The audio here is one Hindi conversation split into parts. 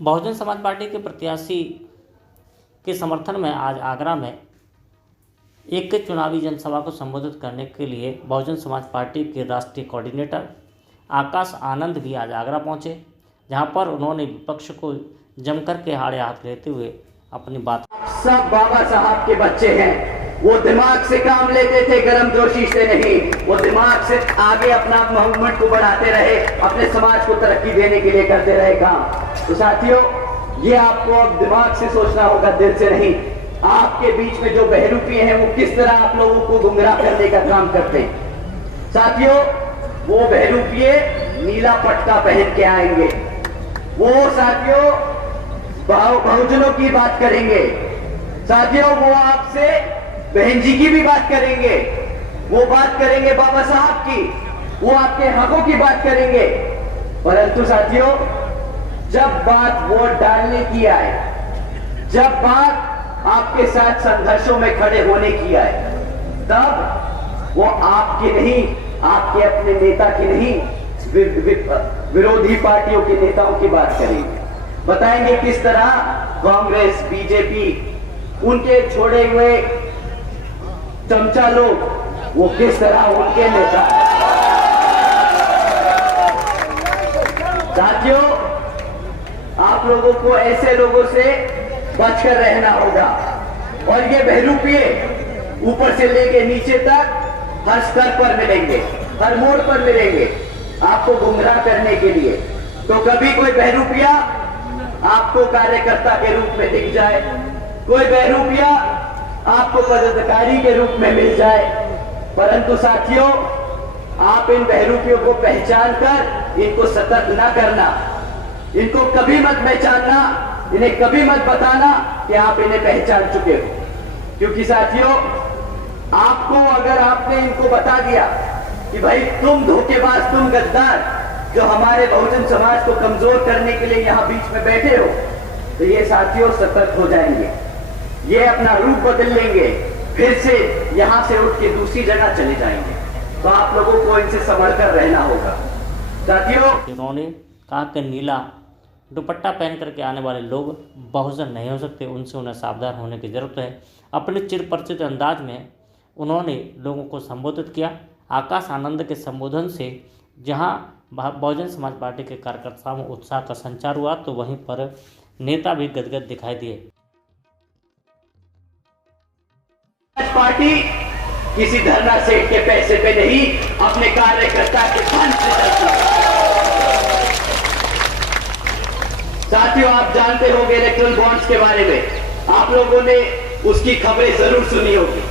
बहुजन समाज पार्टी के प्रत्याशी के समर्थन में आज आगरा में एक चुनावी जनसभा को संबोधित करने के लिए बहुजन समाज पार्टी के राष्ट्रीय कोऑर्डिनेटर आकाश आनंद भी आज आगरा पहुंचे, जहां पर उन्होंने विपक्ष को जमकर के हाड़े हाथ लेते हुए अपनी बात। सब बाबा साहब के बच्चे हैं, वो दिमाग से काम लेते थे, गर्मजोशी से नहीं। वो दिमाग से आगे अपना मूवमेंट को बढ़ाते रहे, अपने समाज को तरक्की देने के लिए करते रहे काम। तो साथियों, ये आपको अब दिमाग से सोचना होगा, दिल से नहीं। आपके बीच में जो बहरूपी हैं वो किस तरह आप लोगों को गुमराह करने का काम करते हैं। साथियों, वो बहरूपिये नीला पटका पहन के आएंगे। वो साथियों बहुजनों की बात करेंगे। साथियों, वो आपसे बहन जी की भी बात करेंगे, वो बात करेंगे बाबा साहब की, वो आपके हकों की बात करेंगे। परंतु साथियों, जब बात वोट डालने की आए, जब बात आपके साथ संघर्षों में खड़े होने की आए, तब वो आपकी नहीं, आपके अपने नेता की नहीं, विरोधी पार्टियों के नेताओं की बात करेंगे। बताएंगे किस तरह कांग्रेस, बीजेपी, उनके छोड़े हुए चमचा लोग, वो किस तरह उनके नेता। साथियों, आप लोगों को ऐसे लोगों से बचकर रहना होगा। और ये बहरूपिये ऊपर से लेके नीचे तक हर स्तर पर मिलेंगे, हर मोड़ पर मिलेंगे आपको गुमराह करने के लिए। तो कभी कोई बहरूपिया आपको कार्यकर्ता के रूप में दिख जाए, कोई बहरूपिया आपको पदाधिकारी के रूप में मिल जाए, परंतु साथियों, आप इन बहरूपियों को पहचान कर इनको सतर्क न करना, इनको कभी मत पहचानना, इन्हें कभी मत बताना कि आप इन्हें पहचान चुके हो। क्योंकि साथियों, आपको अगर आपने इनको बता दिया कि भाई तुम धोखेबाज, तुम गद्दार, जो हमारे बहुजन समाज को कमजोर करने के लिए यहाँ बीच में बैठे हो, तो ये साथियों सतर्क हो जाएंगे, ये अपना रूप बदल लेंगे, फिर से यहाँ से उठ के दूसरी जगह चले जाएंगे। तो आप लोगों को इनसे संभल कर रहना होगा। साथियों, उन्होंने कहा कि नीला दुपट्टा पहन करके आने वाले लोग बहुजन नहीं हो सकते, उनसे उन्हें सावधान होने की जरूरत है। अपने चिरपरिचित अंदाज में उन्होंने लोगों को संबोधित किया। आकाश आनंद के संबोधन से जहां बहुजन समाज पार्टी के कार्यकर्ताओं में उत्साह का संचार हुआ, तो वहीं पर नेता भी गदगद दिखाई दिए। पार्टी किसी धरना सेठ के पैसे पे नहीं, अपने कार्यकर्ता के धन से चलती है। साथियों, आप जानते होंगे इलेक्ट्रल बॉन्ड्स के बारे में, आप लोगों ने उसकी खबरें जरूर सुनी होगी।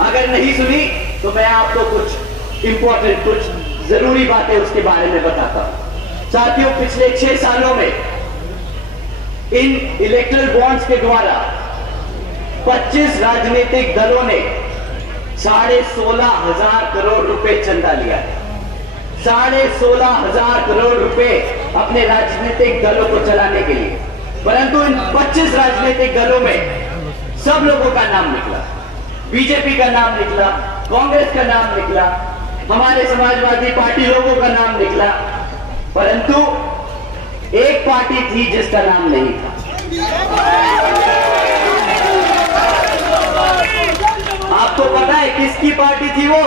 अगर नहीं सुनी तो मैं आपको कुछ इंपॉर्टेंट, कुछ जरूरी बातें उसके बारे में बताता हूं। साथियों, पिछले 6 सालों में इन इलेक्ट्रल बॉन्ड्स के द्वारा 25 राजनीतिक दलों ने 16,500 करोड़ रुपए चंदा लिया है। 16,500 करोड़ रुपए अपने राजनीतिक दलों को चलाने के लिए। परंतु इन 25 राजनीतिक दलों में सब लोगों का नाम निकला, बीजेपी का नाम निकला, कांग्रेस का नाम निकला, हमारे समाजवादी पार्टी लोगों का नाम निकला, परंतु एक पार्टी थी जिसका नाम नहीं था। आपको पता है किसकी पार्टी थी वो?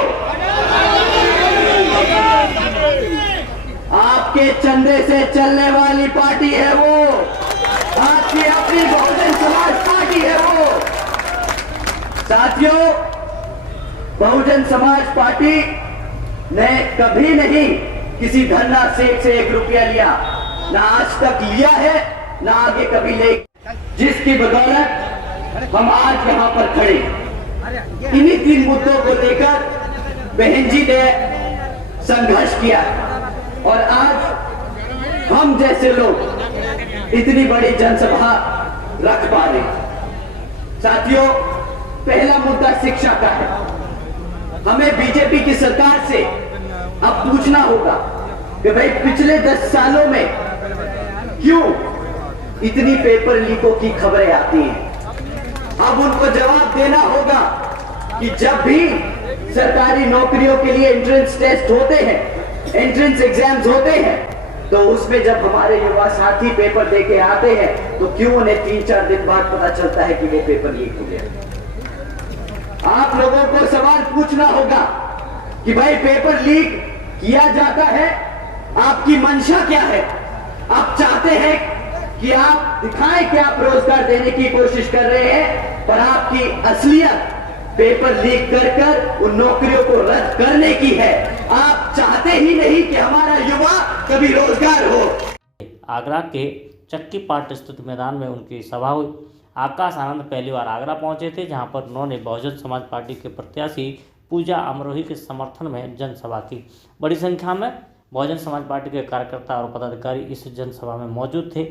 आपके चंदे से चलने वाली पार्टी है वो, आपकी अपनी बहुजन समाज पार्टी है वो। साथियों, बहुजन समाज पार्टी ने कभी नहीं किसी धरना सेठ से 1 रुपया लिया, ना आज तक लिया है, ना आगे कभी ले, जिसकी बदौलत हम आज यहाँ पर खड़े। इन्हीं 3 मुद्दों को लेकर बहन जी ने संघर्ष किया और आज हम जैसे लोग इतनी बड़ी जनसभा रख पा रहे। साथियों, पहला मुद्दा शिक्षा का है। हमें बीजेपी की सरकार से अब पूछना होगा कि भाई पिछले 10 सालों में क्यों इतनी पेपर लीकों की खबरें आती हैं। अब उनको जवाब देना होगा कि जब भी सरकारी नौकरियों के लिए एंट्रेंस टेस्ट होते हैं, एंट्रेंस एग्जाम्स होते हैं, तो उसमें जब हमारे युवा साथी पेपर दे के आते हैं तो क्यों उन्हें 3-4 दिन बाद पता चलता है कि वो पेपर लीक हो गया। आप लोगों को सवाल पूछना होगा कि भाई पेपर लीक किया जाता है, आपकी मंशा क्या है? आप चाहते हैं कि आप दिखाएं कि आप रोजगार देने की कोशिश कर रहे हैं, पर आपकी असलियत पेपर लीक कर उन नौकरियों को रद्द करने की है। आप चाहते ही नहीं कि हमारा युवा कभी रोजगार हो। आगरा के चक्की पाट स्थित मैदान में उनकी सभा हुई। आकाश आनंद पहली बार आगरा पहुंचे थे, जहां पर उन्होंने बहुजन समाज पार्टी के प्रत्याशी पूजा अमरोही के समर्थन में जनसभा की। बड़ी संख्या में बहुजन समाज पार्टी के कार्यकर्ता और पदाधिकारी इस जनसभा में मौजूद थे।